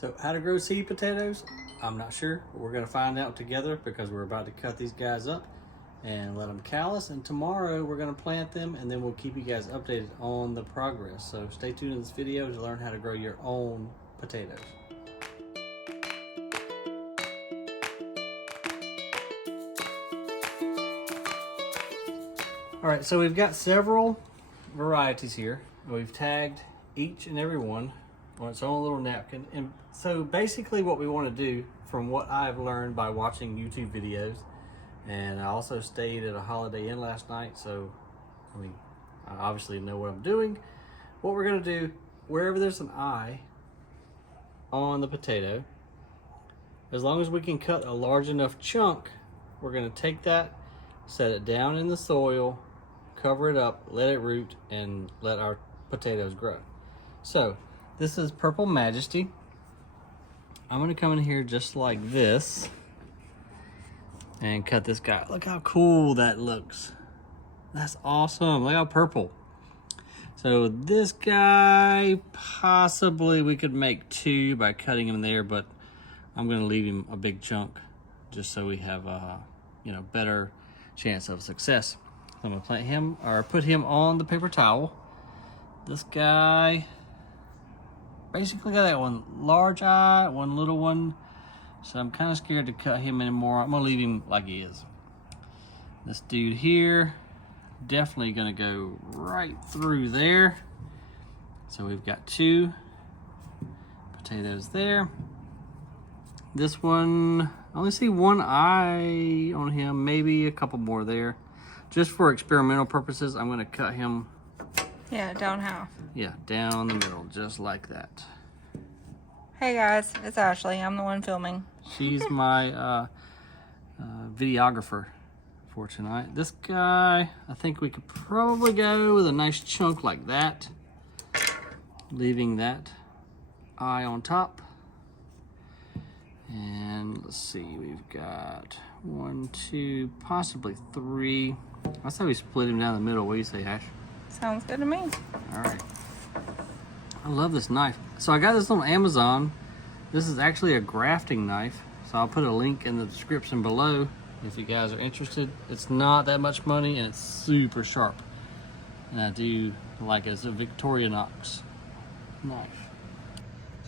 So how to grow seed potatoes? I'm not sure. We're gonna find out together because we're about to cut these guys up and let them callus. And tomorrow we're gonna plant them and then we'll keep you guys updated on the progress. So stay tuned in this video to learn how to grow your own potatoes. All right, so we've got several varieties here. We've tagged each and every one on its own little napkin. And so basically what we want to do, from what I've learned by watching YouTube videos, and I also stayed at a Holiday Inn last night, so I mean, I obviously know what I'm doing. What we're gonna do, wherever there's an eye on the potato, as long as we can cut a large enough chunk, we're gonna take that, set it down in the soil, cover it up, let it root, and let our potatoes grow. So this is Purple Majesty. I'm gonna come in here just like this and cut this guy. Look how cool that looks. That's awesome. Look how purple. So this guy, possibly we could make two by cutting him there, but I'm gonna leave him a big chunk just so we have a better chance of success. So I'm gonna plant him, or put him on the paper towel. This guy basically got that one large eye, one little one. So I'm kind of scared to cut him anymore. I'm gonna leave him like he is. This dude here, definitely gonna go right through there. So we've got two potatoes there. This one, I only see one eye on him, maybe a couple more there. Just for experimental purposes, I'm gonna cut him. Yeah, down half. Yeah, down the middle, just like that. Hey guys, it's Ashley. I'm the one filming. She's my videographer for tonight. This guy, I think we could probably go with a nice chunk like that, leaving that eye on top. And let's see, we've got 1, 2, possibly 3. I say we split him down the middle. What do you say, Ash? Sounds good to me. All right. I love this knife. So I got this on Amazon. This is actually a grafting knife. So I'll put a link in the description below if you guys are interested. It's not that much money and it's super sharp. And I do like it. It's a Victorinox knife.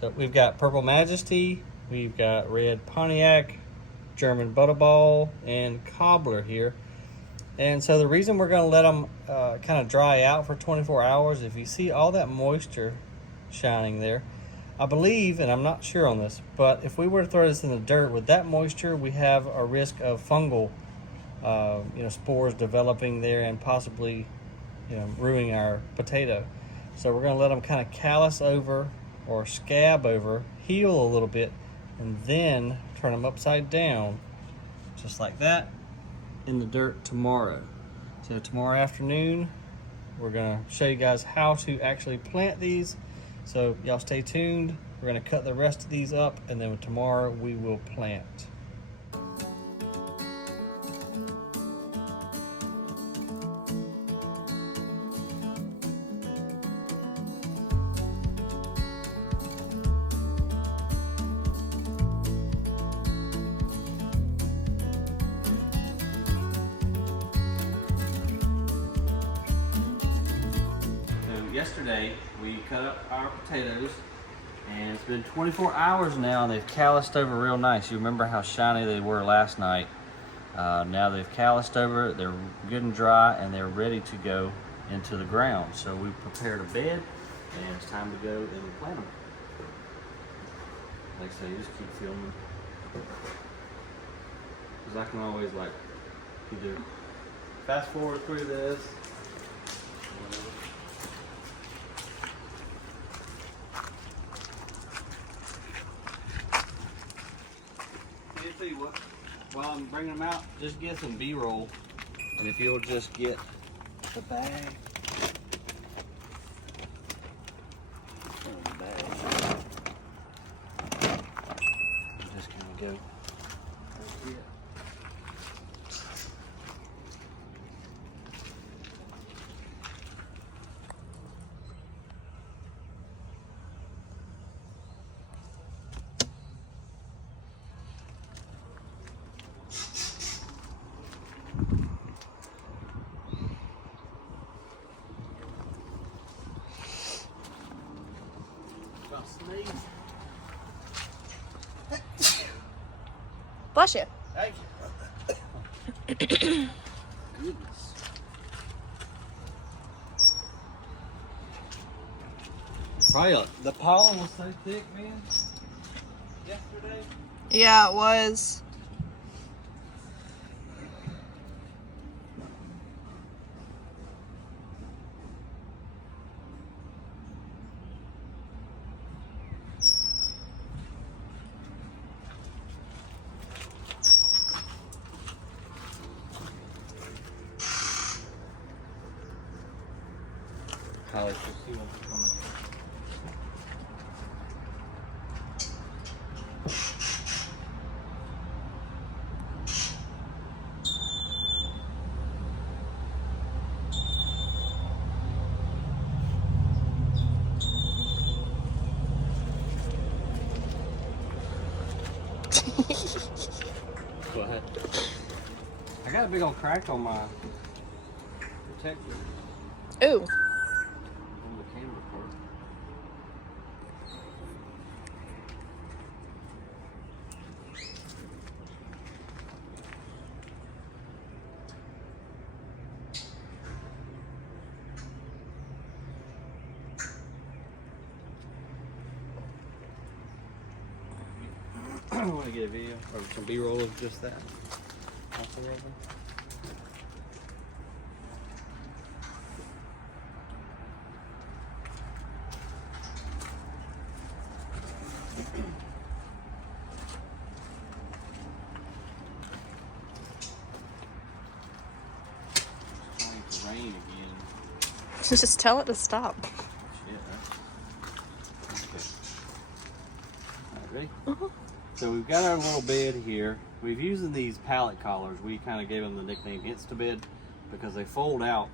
So we've got Purple Majesty, we've got Red Pontiac, German Butterball, and Cobbler here. And so the reason we're gonna let them kind of dry out for 24 hours, if you see all that moisture shining there, I believe, and I'm not sure on this, but if we were to throw this in the dirt with that moisture, we have a risk of fungal spores developing there and possibly ruining our potato. So we're gonna let them kind of callus over or scab over, heal a little bit, and then turn them upside down, just like that, in the dirt tomorrow. So tomorrow afternoon, we're gonna show you guys how to actually plant these. So y'all stay tuned. We're gonna cut the rest of these up and then tomorrow we will plant. Yesterday we cut up our potatoes and it's been 24 hours now and they've calloused over real nice. You remember how shiny they were last night. Now they've calloused over, they're good and dry, and they're ready to go into the ground. So we prepared a bed and it's time to go and plant them. Like I say, you just keep filming. Because I can always either fast forward through this, whatever. Tell you what, while I'm bringing them out, just get some B-roll, and if you'll just get the bag, I'm just gonna go over here. Bless you. Thank you. Goodness. Probably the pollen was so thick, man. Yesterday. Yeah, it was. Holly, see what's coming. Go ahead. I got a big old crack on my protector. Ooh. On the camera part. I want to get a video or some B-roll of just that. Also rolling. It's trying to rain again. Just tell it to stop. Ready? So we've got our little bed here. We've using these pallet collars. We kind of gave them the nickname Instabed because they fold out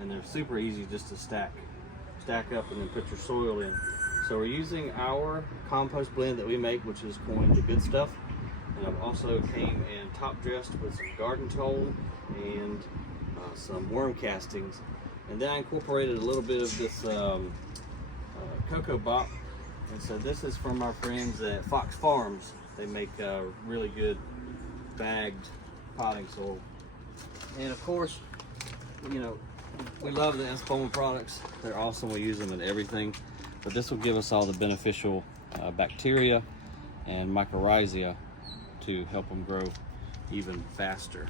and they're super easy just to stack up and then put your soil in. So we're using our compost blend that we make, which is coined the good stuff. And I've also came and top dressed with some garden tole and some worm castings. And then I incorporated a little bit of this cocoa bop. And so this is from our friends at Fox Farms. They make really good bagged potting soil. And of course, you know, we love the Espoma products. They're awesome. We use them in everything. But this will give us all the beneficial bacteria and mycorrhizae to help them grow even faster.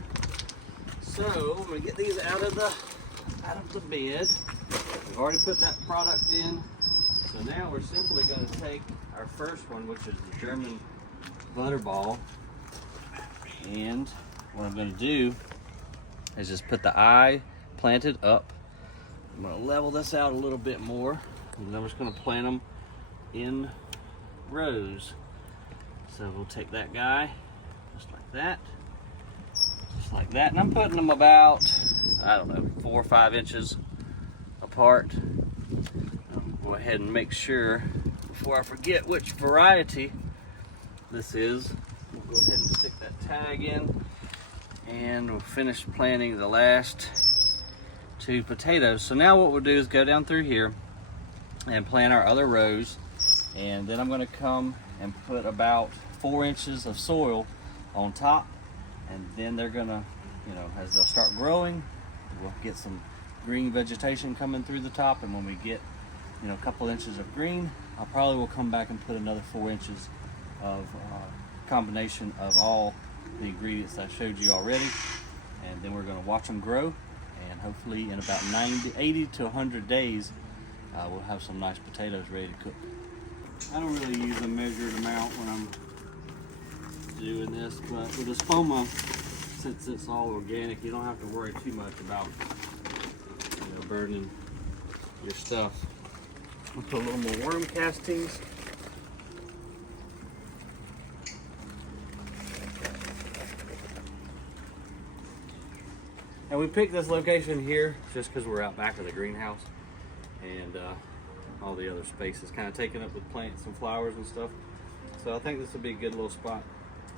So I'm gonna get these out of the bed. We've already put that product in. So now we're simply going to take our first one, which is the German Butterball, and what I'm going to do is just put the eye planted up. I'm going to level this out a little bit more, and then we're just going to plant them in rows. So we'll take that guy, just like that, and I'm putting them about, I don't know, 4 or 5 inches apart. Go ahead and make sure before I forget which variety this is. We'll go ahead and stick that tag in and we'll finish planting the last 2 potatoes. So now what we'll do is go down through here and plant our other rows, and then I'm going to come and put about 4 inches of soil on top, and then they're going to, you know, as they'll start growing, we'll get some green vegetation coming through the top, and when we get, you know, a couple inches of green, I probably will come back and put another 4 inches of combination of all the ingredients I showed you already, and then we're going to watch them grow, and hopefully in about 80 to 100 days we'll have some nice potatoes ready to cook. I don't really use a measured amount when I'm doing this, but with Espoma, since it's all organic, you don't have to worry too much about, you know, burning your stuff. We'll put a little more worm castings. And we picked this location here just because we're out back of the greenhouse, and all the other space is kind of taken up with plants and flowers and stuff. So I think this would be a good little spot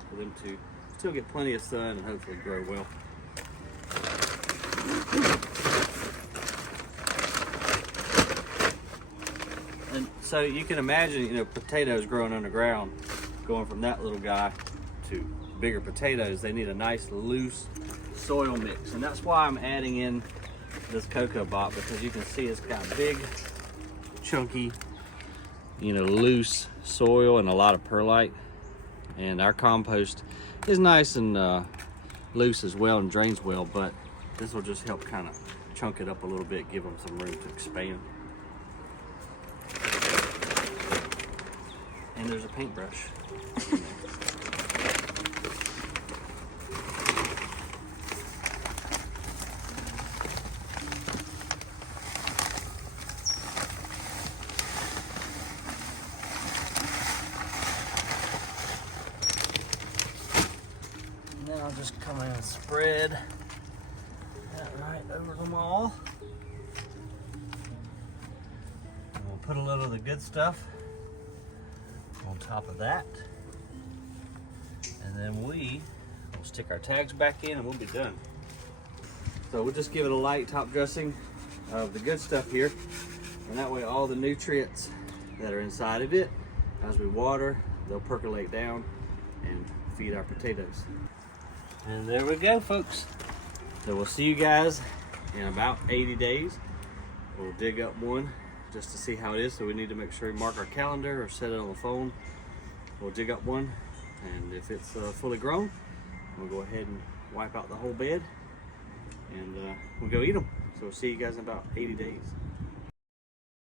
for them to still get plenty of sun and hopefully grow well. And so you can imagine, you know, potatoes growing underground going from that little guy to bigger potatoes, they need a nice loose soil mix. And that's why I'm adding in this cocoa bot, because you can see it's got big, chunky, loose soil and a lot of perlite. And our compost is nice and loose as well and drains well, but this will just help kind of chunk it up a little bit, give them some room to expand. And there's a paintbrush. Now I'll just come in and spread that right over them all. And we'll put a little of the good stuff on top of that. And then we'll stick our tags back in and we'll be done. So we'll just give it a light top dressing of the good stuff here. And that way all the nutrients that are inside of it, as we water, they'll percolate down and feed our potatoes. And there we go, folks. So we'll see you guys in about 80 days. We'll dig up one just to see how it is. So we need to make sure we mark our calendar or set it on the phone. We'll dig up one, and if it's fully grown, we'll go ahead and wipe out the whole bed, and we'll go eat them. So we'll see you guys in about 80 days.